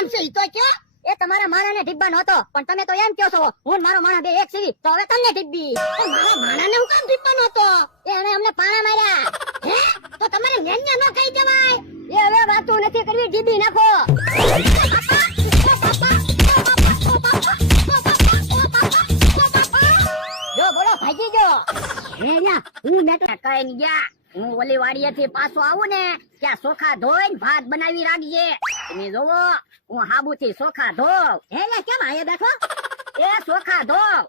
કામ છે ઈ તો કયો? એ તમારા માણાને ઢીબ્બા નહોતો, પણ તમે તો એમ કહો છો હું ને મારો માણા બે એક સીવી, તો હવે તમને ઢીબ્બી. પણ મારા માણાને હું કામ ટીપવાનો હતો? એને અમને પાણા માર્યા. હે? તો તમારે નેન્યા ન કહી દેવાય. એ હવે વાતો નથી કરવી, ઢીબી નાખો. જો બોલો ભાગી જો. હે યા હું મેં તો કઈ ની ગયા. હું ઓલી વાડીએથી પાછો આવું ને ત્યાં ચોખા ધોઈને ભાત બનાવી રાખજે. તમે જોવો હું હાબુથી ચોખા ધોવ. હે યા કેમ આયા બેઠો? એ ચોખા ધોવ.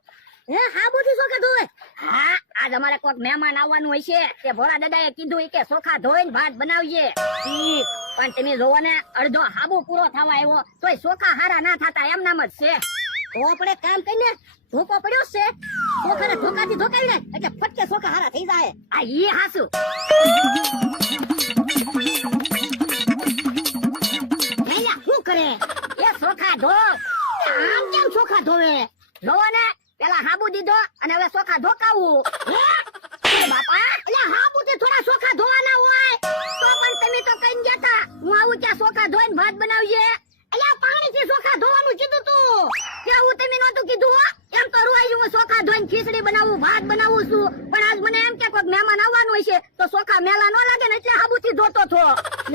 હે હાબુથી ચોખા ધોવે? હા, આજ અમારે કોઈક મહેમાન આવવાનું હોય છે. તે ભોળા દાદાએ કીધું કે ચોખા ધોઈને ભાત બનાવજે. પણ તમે જોવો ને અડધો હાબુ પૂરો થવા આવ્યો તોય ચોખા હારા ના થતા એમ નામ જ છે. તો આપણે કામ કરીને ધોકો પડ્યો છે. ચોખાને ધોકાથી ધોકાવીને એટલે ફટકે ચોખા હારા થઈ જાય. આ ઈ હાસુ. હે યા શું કરે? એ ચોખા ધોવ. આમ કેમ ચોખા ધોવે? જોવો ને પેલા હાબુ દીધો અને હવે ચોખા ધોકાવું. હે બાપા એટલે હાબુથી થોડા ચોખા ધોવાના હોય. તો પણ તમે તો કઈ ગયા હું આવું ત્યાં ચોખા ધોઈને ભાત બનાવજે. એટલે પાણીથી ચોખા ધોવાનું કીધું તું. ત્યાં હું તમે નહોતું કીધું હો. એમ તો રોજ હું ચોખા ધોઈને ખીચડી બનાવું ભાત બનાવું છું, પણ આજ મને એમ કે કોઈક મહેમાન આવવાનું હોય છે તો ચોખા મેલા ન લાગે ને એટલે હાબુથી ધોતો છો.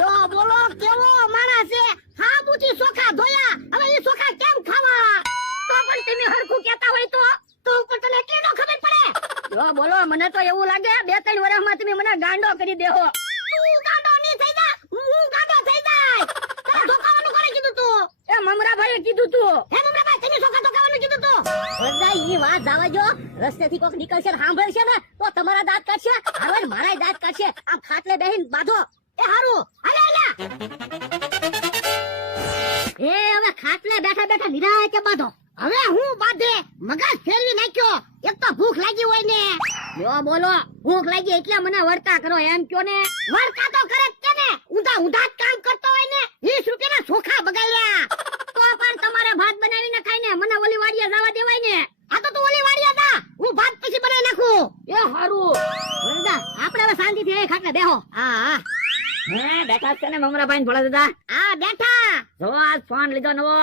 યો બોલો કેવો માણસ છે. હાબુથી ચોખા ધોયા, હવે એ ચોખા કેમ ખાવા? તો પણ તમે હરખું કહેતા હોય તો ઉપર તને એટલી નો ખબર પડે? જો બોલો મને તો એવું લાગે 2-3 વર્ષમાં તમે મને ગાંડો કરી દેહો. તું ગાંડો નહીં થઈ જા, હું ગાંડો થઈ જાય. તને ધોકાવાનું કોણે કીધું તું? એ મમરાભાઈએ કીધું તું. હે મમરાભાઈ તમે ચોખા ધોકાવાનું કીધું તું? બધા ઈ વાત જાવા જો. રસ્તેથી કોક નીકળશે ને સાંભળશે ને તો તમારા દાંત કાઢશે, હવે મારા દાંત કાઢશે. આમ ખાટલે બેહીને બાંધો. એ હારું હાલે હાલે. એ હવે ખાટલે બેઠા બેઠા નિરાંતે બાંધો. હવે હું બાંધે મગજ ફેરવી નાખ્યો. એક તો ભૂખ લાગી હોય ને. જો બોલો ભૂખ લાગી એટલે મને વળતા કરો એમ કયો ને. વરકા તો કરે જ છે ને. ઊંધા ઊંધા જ કામ કરતો હોય ને. 20 રૂપિયાના ચોખા બગાડ્યા. તો પણ તમારે ભાત બનાવીને ખાઈને મને ઓલી વાડીએ જવા દેવાય ને. આ તો તું ઓલી વાડીયા જા, હું ભાત પછી બનાવી નાખું. એ હારું વરદા આપણે હવે શાંતિથી એ ખાટલે બેહો. હા હા હે બેઠા છે ને મમરાભાઈ ને ભોળા દાદા. આ બેઠા. જો આજ ફોન લીધો નવો.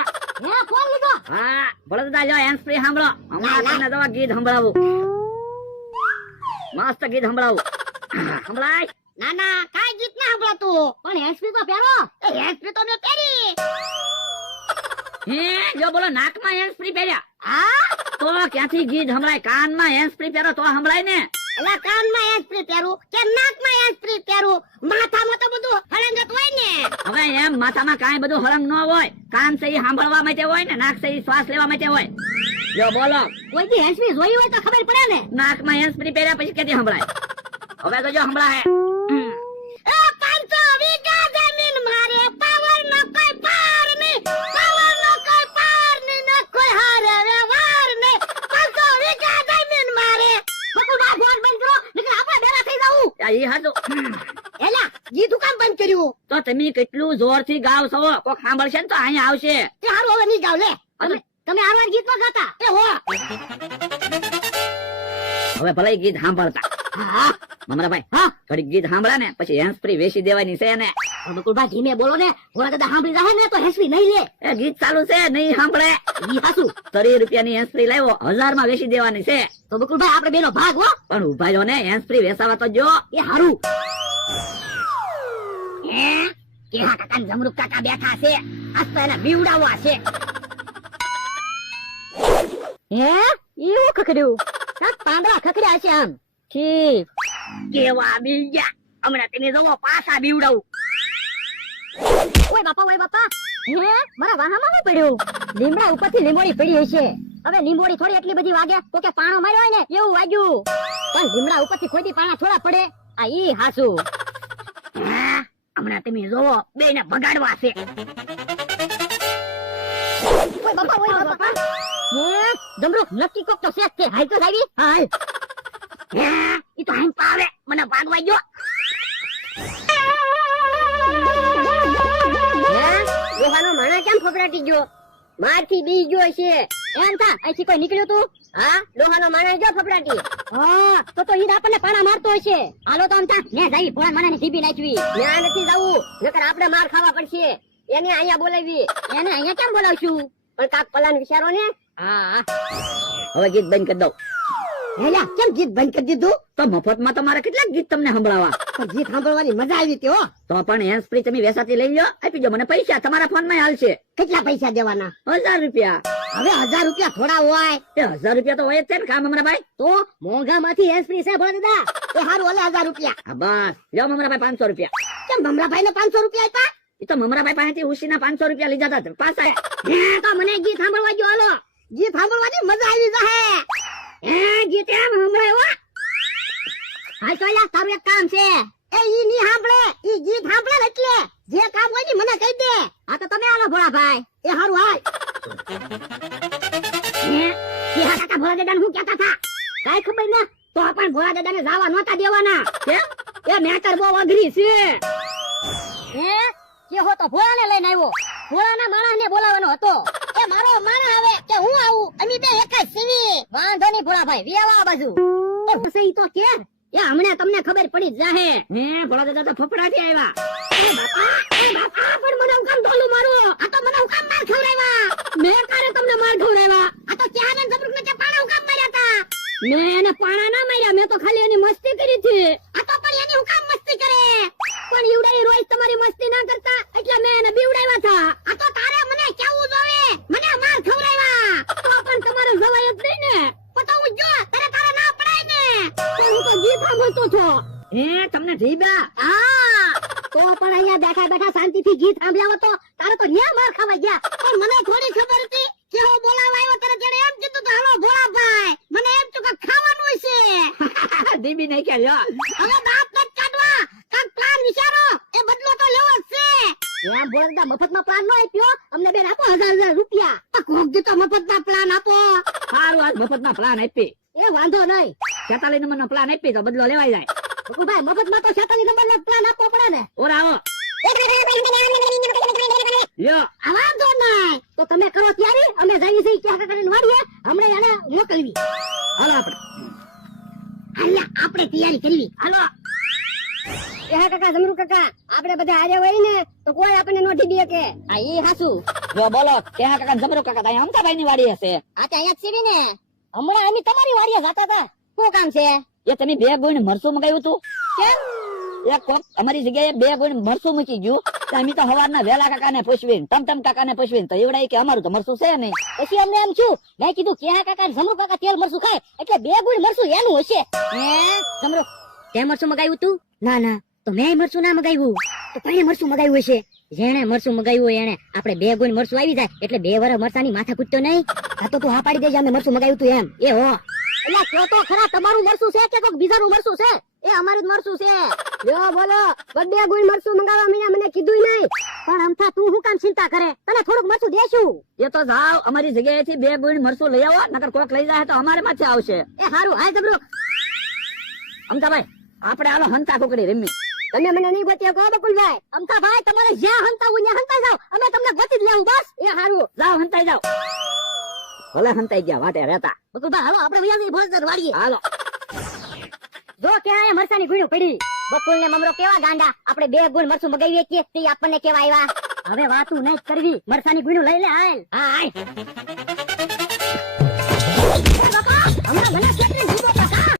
હે ફોન લીધો? હા ભોળા દાદા જો હેન્ડ ફ્રી સાંભળો. હમણાં તમને જવા ગીત સંભળાવું. મસ્ત ગીત સંભળાવું. સંભળાય? ના ના કાઈ ગીત ના સાંભળાતું. પણ હેન્ડસ્ફ્રી તો પહેરો. એ હેન્ડસ્ફ્રી તો મેં પહેરી. હે જો બોલો નાકમાં હેન્ડ ફ્રી પહેર્યા. હા તો ક્યાંથી ગીત સંભળાય? કાનમાં હેન્ડ ફ્રી પહેરો તો સંભળાય ને. એલા કાનમાં હેન્ડસ્ફ્રી પહેરું કે નાકમાં હેન્ડસ્ફ્રી પહેરું? માથામાં તો બધું હળંગત હોય ને. હવે એમ માથામાં કાંઈ બધું હળંગ ન હોય. કાન છે ઈ સાંભળવા માટે હોય ને નાક છે ઈ શ્વાસ લેવા માટે હોય. જો બોલો કોઈ દી હેન્ડસ્ફ્રી જોઈ હોય તો ખબર પડે ને. નાકમાં હેન્ડ ફ્રી પહેર્યા પછી કેથી સંભળાય? હવે તો જો સંભળાય. એ 500 વીઘા જમીન મારે, પાવર નો કોઈ પાર નહીં, પાવર નો કોઈ પાર નહીં, ને કોઈ હારે વ્યવહાર નહીં. 500 વીઘા જમીન મારે. બકુ બા ફોન બંધ કરો, નકર આપણે બેરા થઈ જાવું. ઈ હાચું. એલા ગીત કામ બંધ કર્યું? તો તમે કેટલું જોરથી ગાવ છો, કોક સાંભળશે ને તો અહીંયા આવશે. તે હારું હવે નહીં ગાવ લે. તમે હારવાર ગીત નો ગાતા? એ હો હવે ભલે ગીત સાંભળતા. હા મમરાભાઈ હા ઘડીક ગીત સાંભળે ને પછી હેન્ડ ફ્રી વેચી દેવાની છે ને. બકુલભાઈ ધીમે બોલો ને. ભોળા દાદા સાંભળી જાય ને તો હેન્ડસ્ફ્રી નહીં લે. એ ગીત ચાલુ છે નહીં સાંભળે. ઈ હાસુ 30 રૂપિયાની હેન્ડ ફ્રી લાવ્યો 1000 માં વેચી દેવાની છે. તો બકુલભાઈ આપણે બેનો ભાગ હો. પણ ઉભા જો ને હેન્ડ ફ્રી વેચાવા તો જો. એ હારું. હે કેહા કાકા ને જમરૂક કાકા બેઠા છે. આજ તો એને બીવડાવવા છે. હે એવું ખખડ્યું? કાક પાંદડા ખખડ્યા છે આમ. ઠીક કેવા બીજા હમણાં તેને જોવો પાછા બીવડાવું. ઓય બાપા હે મારા વાહામાં શું પડ્યું? લીમડા ઉપરથી લીંબોડી પડી હશે. હવે લીંબોડી થોડી એટલી બધી વાગે તો કે પાણો માર્યો હોય ને એવું વાગ્યું. પણ લીમડા ઉપરથી કોઈ પાણા થોડા પડે. આ ઈ હાસુ. હમણાં તમે જોવો બેને બગાડવા છે. ઓય બાપા હે જમરૂક નક્કી કોક તો શેક છે. હાલ તો આવી હાલ. હે ઈ તો હાઈન પાવે મને ભાગવા ગયો. લોહાનો માણા કેમ ફફડાટી ગયો? મારથી બી ગયો છે. એમ થા અહીંથી કોઈ નીકળ્યું તું? હા લોહાનો માણા જો ફફડાટી. હા તો ઈ આપણને પાણા મારતો હશે. હાલો તો આમ થા ને જાઈ ભોળા માણાને સીબી નાખવી. ત્યાં નથી જાવું નકર આપણે માર ખાવા પડશે. એને અહીંયા બોલાવી. એને અહીંયા કેમ બોલાવશું? પણ કાક પલાન વિચારો ને. હા હવે ગીત બંધ કરી દઉં. હેલા કેમ ગીત બંધ કરી દીધું? તો મફતમાં તમારે કેટલા ગીત તમને સંભળાવા? પણ ગીત સાંભળવાની મજા આવી હતી હો. તો પણ હેન્ડ ફ્રી તમે વેસાથી લઈ લો, આપી દો મને પૈસા, તમારા ફોન માં હાલશે. કેટલા પૈસા દેવાના? 1000 રૂપિયા. હવે 1000 રૂપિયા થોડા હોય. એ 1000 રૂપિયા તો હોય જ છે ને કામ હમણાં ભાઈ. તો મોંઘા માંથી હેન્ડ ફ્રી છે ભોળા દાદા. એ હારું ઓલે 1000 રૂપિયા. હા બસ લ્યો મમરાભાઈ 500 રૂપિયા. કેમ ભમરાભાઈ ને 500 રૂપિયા આપ્યા? એ તો મમરાભાઈ પાસેથી ઉશીના 500 રૂપિયા લીધા હતા પાછા. તો મને ગીત સાંભળવા જો. હાલો ગીત સાંભળવાની મજા આવી જશે. ગીત એમ સંભળાય. હાલ તો યાર તારું એક કામ છે. એ ઈ ની સાંભળે, ઈ ગીત સાંભળે ને એટલે જે કામ હોય ને મને કહી દે. હા તો તમે આલો ભોળાભાઈ. એ હારું હાલ. કેહા કાકા ભોળા દાદા શું કહેતા હતા? કાઈ ખબર ના. તો પણ ભોળા દાદા ને જવા નહોતા દેવાના. કેમ? એ મેટર બહુ અઘરી છે. કે હો તો ભોળા ને લઈને આવ્યો. ભોળાના માણસ ને બોલાવવાનો હતો. એ મારો માણસ આવે કે હું આવું? અમે બે એક જ સીવી. વાંધો નહીં ભોળાભાઈ, વિયાવા આ બાજુ. એ પછી ઈ તો કે એ હમણાં તમને ખબર પડી જ જાહે. ભોળા દાદા તો ફફડાથી આવ્યા. એ બાપા પણ મને હું કામ ડોલું મારું? આ તો મને હું કામ માર ખવડાવ્યા? મેં કારે તમને માર ખવડાવ્યા? આ તો ક્યાં ને જબરૂક ને કે પાણા હું કામ માર્યા તા? મેં એને પાણા ના માર્યા, મેં તો ખાલી એની મસ્તી કરી હતી. આ તો પણ એની હું કામ મસ્તી કરે? પણ ઈવડાઈ રોજ તમારી મસ્તી ના કરતા એટલે મેં એને બીવડાવ્યા હતા. આ તો તારે મને કેવું જોવે? મને માર ખવડાવ્યા. તો પણ તમારે જવાય જ નહીં ને. પણ તો હું જો તારે ના પડાય ને. પણ હું તો ગીત સાંભળતો છો. તમને ઢીબા? હા તો પણ અહીંયા બેઠા બેઠા શાંતિથી ગીત સાંભળ્યા તો તારે તો ન્યા માર ખાવા ગયા. પણ મને થોડી ખબર હતી કે હું બોલાવા આવ્યો ત્યારે જેને એમ કીધું તો હાલો ભોળાભાઈ મને એમ તો કાંઈક ખાવાનું હશે. ઢીબી નહીં કે લ્યો. હવે દાંત નથી કાઢવા, કાંઈક પ્લાન વિચારો. એ બદલો તો લેવો જ છે. એમ ભોળા મફતમાં પ્લાન નો આપ્યો અમને બેન આપો 1000 રૂપિયા. તો કોક દી તો મફતમાં પ્લાન આપો. સારું આજ મફતના પ્લાન આપી. એ વાંધો નહીં. 46 નંબરનો પ્લાન આપી તો બદલો લેવાઈ જાય. ભાઈ મફતમાં તો 46 નંબરનો પ્લાન આપવો પડે ને. ઓર આવો લ્યો. આ વાંધો નહીં. તો તમે કરો ત્યારે અમે જઈએ છીએ ક્યાં કરીને વાડીએ હમણાં એને મોકલવી. હાલો આપણે તૈયારી કરવી. હાલો. એ કાકા જમરૂ કાકા આપણે બધા હારે હોય ને તો કોઈ આપણને નોટી દે કે આ ઈ હાસુ જો બોલો કેહા કાકા જબરો કાકા ત્યાં અમતાભાઈ ની વાડી હશે. આ તો અહીંયા જ સીવી ને હમણાં અમે તમારી વાડીએ જતા હતા. શું કામ છે? એ તમે 2 ગુણ મરસું મંગાવ્યું હતું. કેમ? એક કોક અમારી જગ્યાએ 2 ગુણ મરસું મૂકી ગયું તો અમે તો હવારના વેલા કાકાને પૂછવીને તમ કાકાને પૂછવીને તો એવડાય કે અમારું તો મરસું છે નહીં. પછી અમને એમ છું મેં કીધું કેહા કાકા જમરૂ કાકા તેલ મરસું ખાય એટલે 2 ગુણ મરસું એનું હશે. જમરો તે મરસું મગાવ્યું તું? ના ના તો મેં મરસું ના મગાવ્યું. તો કોણે મરસું મગાવ્યું હશે? જેણે મરસું મગાવ્યું હોય એને. આપણે 2 ગુણ મરસું આવી જાય એટલે 2 વર્ષ મરસાની માથા પૂછતો નહીં. આ તો તું હા પાડી દેજે અમે મરસું મગાવ્યું તું એમ. એ હો એટલે કયો તો ખરા તમારું મરસું છે કે કોઈક બીજાનું મરસું છે? એ અમારું જ મરસું છે. જો બોલો 2 ગુણ મરસું મંગાવવા મને કીધું નહીં. પણ અમથા તું શું કામ ચિંતા કરે? તને થોડુંક મરસું દેશું. એ તો જાવ અમારી જગ્યાએથી 2 ગુણ મરસું લઈ આવો નકર કોક લઈ જાય તો અમારે માથે આવશે. એ હારું હાય જબરો. અમતાભાઈ આપણે હાલો હંતા કુકડી રમી. તમે મને નહીં ગોતી કહો બકુલભાઈ. અમથાભાઈ તમારે જ્યાં હંતાવું ત્યાં હંતાઈ જાવ. અમે તમને ગોતી જ લેવું બસ. એ હારું જાવ હંતાઈ જાવ. ભલે હંતાઈ ગયા વાટે રહેતા. બકુલભાઈ હાલો આપણે વ્યાજી ભોજન વાળીએ. હાલો. જો ક્યાં મરસાની ગુણ્યું પડી. બકુલ ને મમરો કેવા ગાંડા. આપણે 2 ગુણ મરસું મગાવીએ છીએ તે આપણને કેવા આવ્યા. હવે વાતું નહીં કરવી. મરસાની ગુણ્યું લઈ લે હાલ. હા હાલ. બાપા હમણાં મને